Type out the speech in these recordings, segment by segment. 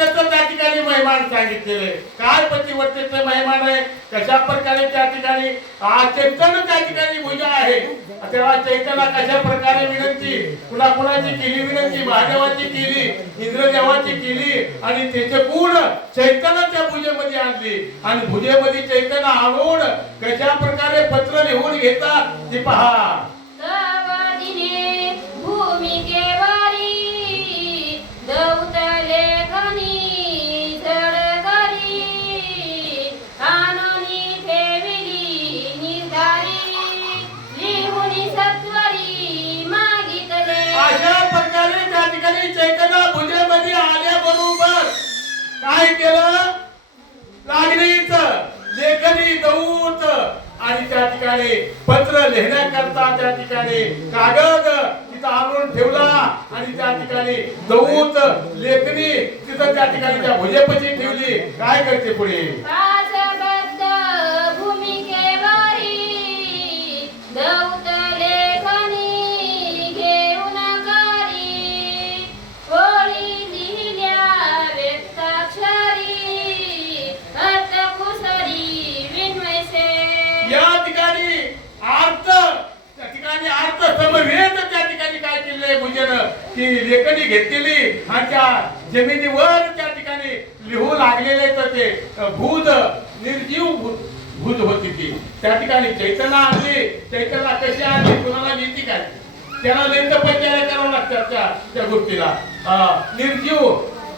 पतिव्रतेचं त्या ठिकाणी महिमान सांगितलेले. काय पतिव्रतेचं महिमान आहे, कशा प्रकारे त्या ठिकाणी चैतन्य त्या ठिकाणी भुजा आहे. तेव्हा चैतन्याला कशा प्रकारे विनंती, कुणाची केली विनंती, महादेवाची केली, इंद्रदेवाची केली आणि त्याचे गुण चैतन्य त्या भुजेमध्ये आणली आणि भुजेमध्ये चैतन्य आणून कशा प्रकारे पत्र लिहून घेतात ते पहा. अशा प्रकारे त्या ठिकाणी चैतन्य भुजेमध्ये आल्याबरोबर काय केलं, लागणीच लेखनी दौत आणि त्या ठिकाणी पत्र लिहिण्याकरता त्या ठिकाणी कागद तिथं आणून ठेवला आणि त्या ठिकाणी दौत लेखनी तिथं त्या ठिकाणी त्या भुजेपाशी ठेवली. काय करते पुढे, समवेत त्या ठिकाणी काय केलंय भुजेनं की लेखनी घेतलेली आणि त्या जमिनीवर त्या ठिकाणी लिहू लागलेले तर ते भूत निर्जीव भूत होती ती त्या ठिकाणी चैतन्य आणली. चैतन्य कशी आणली कुणाला माहिती काय, त्यांना नेमकं पंचायत करावं लागतात त्या गोष्टीला.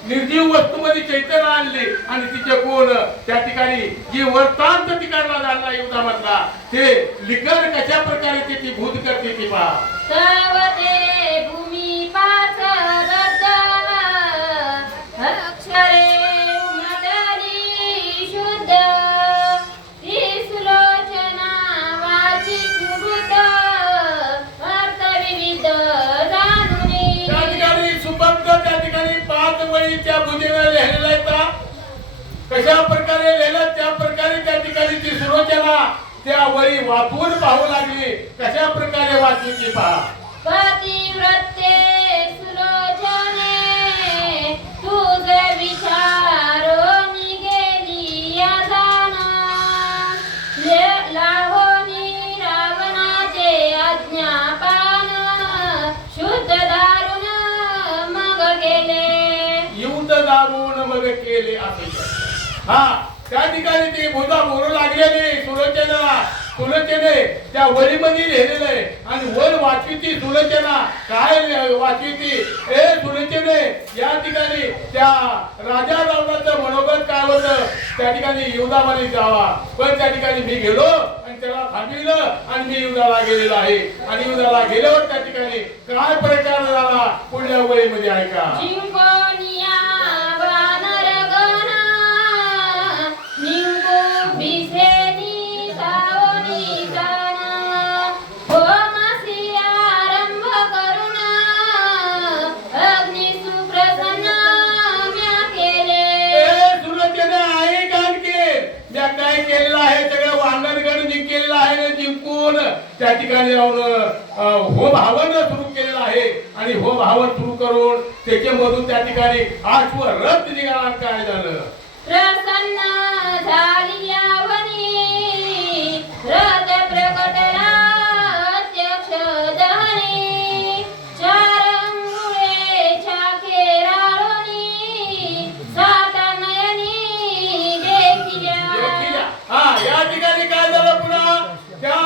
निर्जीव वस्तूमध्ये चैतन्य आणले आणि तिचे गुण त्या ठिकाणी जी वर्तांत तिकडला झाला युद्धामधला ते लिखन कशा प्रकारे ती भूत करते ती पहा. त्या भुजेला लिहिलेला आहे कशा प्रकारे लिहिलं त्या प्रकारे त्या ठिकाणी ती सुलोचना त्या वरी वाचून पाहू लागली. कशा प्रकारे वाचली ती पहा. पतिव्रते सुलोचने तुझे विचारून गेली आजाना लाहोनी रावणाचे आज्ञापान शुद्ध दारुण मग गेले. दारुण मग केले असे हा त्या ठिकाणी ती भुजा बोलू लागलेली सुलोचने त्या वरीमध्ये लिहिलेलं आहे आणि वर वाचीती सुलोचना काय वाचीती, ए सुलोचने या ठिकाणी त्या राजा रावणाचं मनोगत काय होतं त्या ठिकाणी युद्धामध्ये जावा, पण त्या ठिकाणी मी गेलो आणि त्याला थांबविलं आणि मी युद्धाला गेलेलो आहे आणि युद्धाला गेल्यावर त्या ठिकाणी काय प्रकार झाला पुढल्या वळीमध्ये ऐका. त्या ठिकाणी राहून होम हवन सुरू केलेलं आहे आणि होम हवन सुरू करून त्याच्यामधून त्या ठिकाणी अश्वरथ निघाला. काय झालं, प्रसन्न झाली यावनी रथ प्रकटला अध्यक्ष दहनी चार अंगुळे छाकेराळोनी सात नयनी देखिल्या. या ठिकाणी काय झालं पुन्हा त्या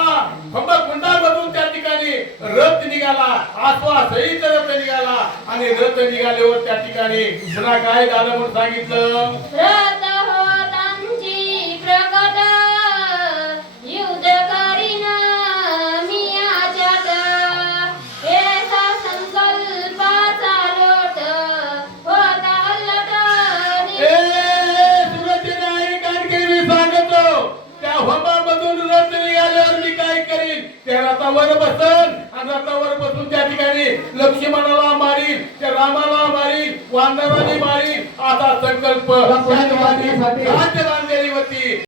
कुंडामधून त्या ठिकाणी रथ निघाला, आश्वासहित रथ निघाला आणि रथ निघाल्यावर त्या ठिकाणी पुन्हा काय झालं म्हणून सांगितलं. रथ होतांची प्रकट युद्ध करीन मी आजात एसा संकल्पाचा लोट होता अल्लट. सुरतेने आहे कारण मी सांगतो त्या होमामधून रथ निघाल्यावर मी काय करीन, त्या रथावर बसन आणि रथावर बसून त्या ठिकाणी लक्ष्मणाला मारीन, त्या रामाला मारीन, वानराने मारीन असा संकल्प राज्य बांधलेली होती.